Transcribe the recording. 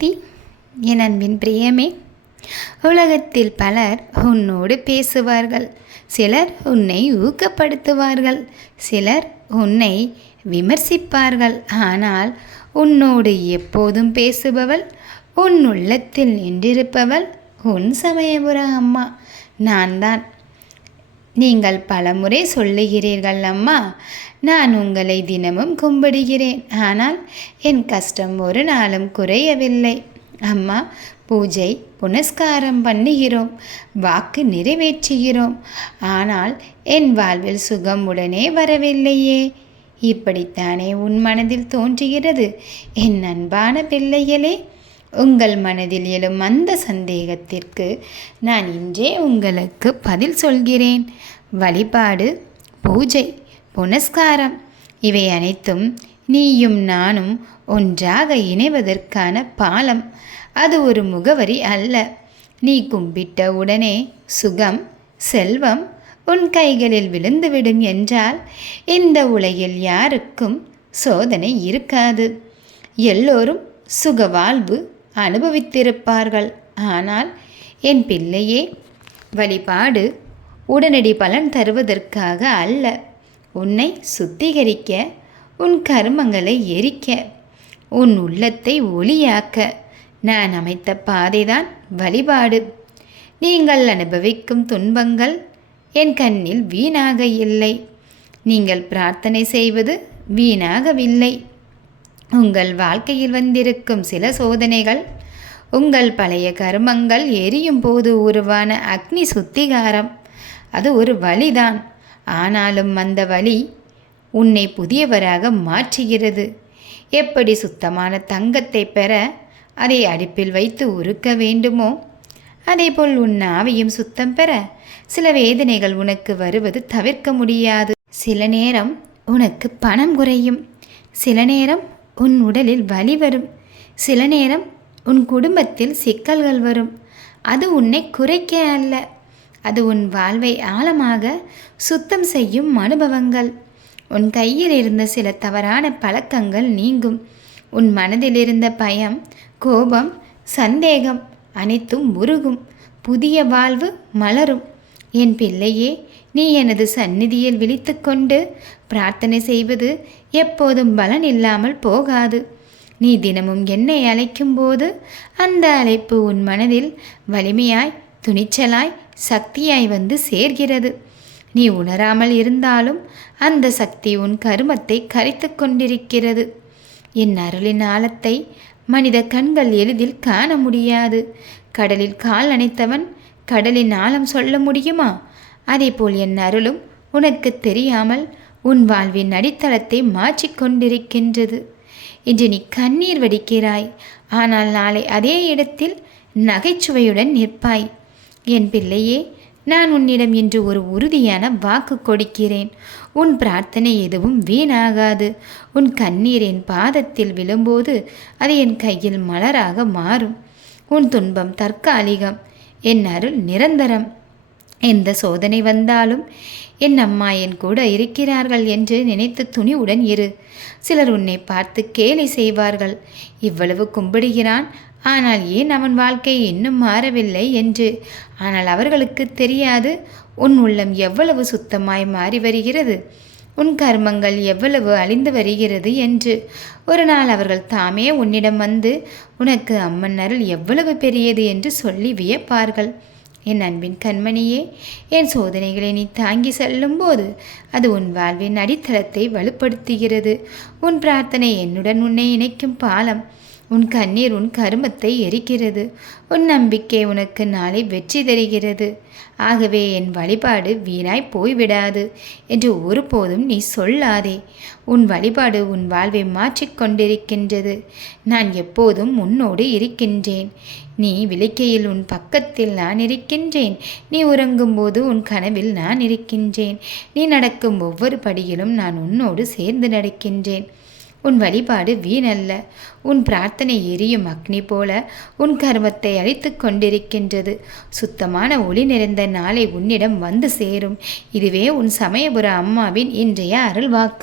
சக்தி. என் அன்பின் பிரியமே, உலகத்தில் பலர் உன்னோடு பேசுவார்கள். சிலர் உன்னை ஊக்கப்படுத்துவார்கள், சிலர் உன்னை விமர்சிப்பார்கள். ஆனால் உன்னோடு எப்போதும் பேசுபவள், உன் உள்ளத்தில் நின்றிருப்பவள் உன் சமயபுர அம்மா நான் தான். நீங்கள் பலமுறை சொல்லுகிறீர்கள், அம்மா நான் உங்களை தினமும் கும்பிடுகிறேன், ஆனால் என் கஷ்டம் ஒரு நாளும் குறையவில்லை. அம்மா, பூஜை புனஸ்காரம் பண்ணுகிறோம், வாக்கு நிறைவேற்றுகிறோம், ஆனால் என் வாழ்வில் சுகம் உடனே வரவில்லையே. இப்படித்தானே உன் மனதில் தோன்றுகிறது என் அன்பான பிள்ளைகளே. உங்கள் மனதில் எழும் அந்த சந்தேகத்திற்கு நான் இன்றே உங்களுக்கு பதில் சொல்கிறேன். வழிபாடு, பூஜை, புனஸ்காரம் இவை அனைத்தும் நீயும் நானும் ஒன்றாக இணைவதற்கான பாலம். அது ஒரு முகவரி அல்ல. நீ கும்பிட்ட உடனே சுகம், செல்வம் உன் கைகளில் விழுந்துவிடும் என்றால் இந்த உலகில் யாருக்கும் சோதனை இருக்காது. எல்லோரும் சுக வாழ்வு அனுபவித்திருப்பார்கள். ஆனால் என் பிள்ளையே, வழிபாடு உடனடி பலன் தருவதற்காக அல்ல, உன்னை சுத்திகரிக்க, உன் கர்மங்களை எரிக்க, உன் உள்ளத்தை ஒளியாக்க நான் அமைத்த பாதைதான் வழிபாடு. நீங்கள் அனுபவிக்கும் துன்பங்கள் என் கண்ணில் வீணாக இல்லை. நீங்கள் பிரார்த்தனை செய்வது வீணாகவில்லை. உங்கள் வாழ்க்கையில் வந்திருக்கும் சில சோதனைகள் உங்கள் பழைய கர்மங்கள் எரியும் போது உருவான அக்னி சுத்திகாரம். அது ஒரு வழிதான். ஆனாலும் அந்த வழி உன்னை புதியவராக மாற்றுகிறது. எப்படி சுத்தமான தங்கத்தை பெற அதை அடுப்பில் வைத்து உருக்க வேண்டுமோ, அதேபோல் உன் ஆவியும் சுத்தம் பெற சில வேதனைகள் உனக்கு வருவது தவிர்க்க முடியாது. சில நேரம் உனக்கு பணம் குறையும், சில நேரம் உன் உடலில் வலி வரும், சில நேரம் உன் குடும்பத்தில் சிக்கல்கள் வரும். அது உன்னை குறைக்க அல்ல, அது உன் வாழ்வை ஆழமாக சுத்தம் செய்யும் அனுபவங்கள். உன் கையில் இருந்த சில தவறான பழக்கங்கள் நீங்கும். உன் மனதில் இருந்த பயம், கோபம், சந்தேகம் அனைத்தும் உருகும். புதிய வாழ்வு மலரும். என் பிள்ளையே, நீ எனது சந்நிதியில் விழித்து கொண்டு பிரார்த்தனை செய்வது எப்போதும் பலன் இல்லாமல் போகாது. நீ தினமும் என்னை அழைக்கும் போது அந்த அழைப்பு உன் மனதில் வலிமையாய், துணிச்சலாய், சக்தியாய் வந்து சேர்கிறது. நீ உணராமல் இருந்தாலும் அந்த சக்தி உன் கருமத்தை கரைத்து கொண்டிருக்கிறது. என் அருளின் ஆழத்தை மனித கண்கள் எளிதில் காண முடியாது. கடலில் கால் நனைத்தவன் கடலின் ஆழம் சொல்ல முடியுமா? அதேபோல் என் அருளும் உனக்கு தெரியாமல் உன் வாழ்வின் அடித்தளத்தை மாற்றிக்கொண்டிருக்கின்றது. இன்று நீ கண்ணீர் வடிக்கிறாய், ஆனால் நாளை அதே இடத்தில் நகைச்சுவையுடன் நிற்பாய். என் பிள்ளையே, நான் உன்னிடம் இன்று ஒரு உறுதியான வாக்கு கொடுக்கிறேன். உன் பிரார்த்தனை எதுவும் வீணாகாது. உன் கண்ணீர் என் பாதத்தில் விழும்போது அது என் கையில் மலராக மாறும். உன் துன்பம் தற்காலிகம், என் அருள் நிரந்தரம். எந்த சோதனை வந்தாலும் என் அம்மா என் கூட இருக்கிறார்கள் என்று நினைத்து துணிவுடன் இரு. சிலர் உன்னை பார்த்து கேலி செய்வார்கள், இவ்வளவு கும்பிடுகிறான், ஆனால் ஏன் அவன் வாழ்க்கை இன்னும் மாறவில்லை என்று. ஆனால் அவர்களுக்கு தெரியாது உன் உள்ளம் எவ்வளவு சுத்தமாய் மாறி வருகிறது, உன் கர்மங்கள் எவ்வளவு அழிந்து வருகிறது என்று. ஒரு நாள் அவர்கள் தாமே உன்னிடம் வந்து உனக்கு அம்மன் அருள் எவ்வளவு பெரியது என்று சொல்லி வியப்பார்கள். என் அன்பின் கண்மணியே, என் சோதனைகளை நீ தாங்கி செல்லும்போது அது உன் வாழ்வின் அடித்தளத்தை வலுப்படுத்துகிறது. உன் பிரார்த்தனை என்னுடன் உன்னை இணைக்கும் பாலம். உன் கண்ணீர் உன் கருமத்தை எரிக்கிறது. உன் நம்பிக்கை உனக்கு நாளை வெற்றி தருகிறது. ஆகவே என் வழிபாடு வீணாய் போய்விடாது என்று ஒருபோதும் நீ சொல்லாதே. உன் வழிபாடு உன் வாழ்வை மாற்றிக்கொண்டிருக்கின்றது. நான் எப்போதும் உன்னோடு இருக்கின்றேன். நீ விழிக்கையில் உன் பக்கத்தில் நான் இருக்கின்றேன். நீ உறங்கும்போது உன் கனவில் நான் இருக்கின்றேன். நீ நடக்கும் ஒவ்வொரு படியிலும் நான் உன்னோடு சேர்ந்து நடக்கின்றேன். உன் வழிபாடு வீணல்ல. உன் பிரார்த்தனை எரியும் அக்னி போல உன் கர்மத்தை அழித்து கொண்டிருக்கின்றது. சுத்தமான ஒளி நிறைந்த நாளை உன்னிடம் வந்து சேரும். இதுவே உன் சமயபுர அம்மாவின் இன்றைய அருள்வாக்கு.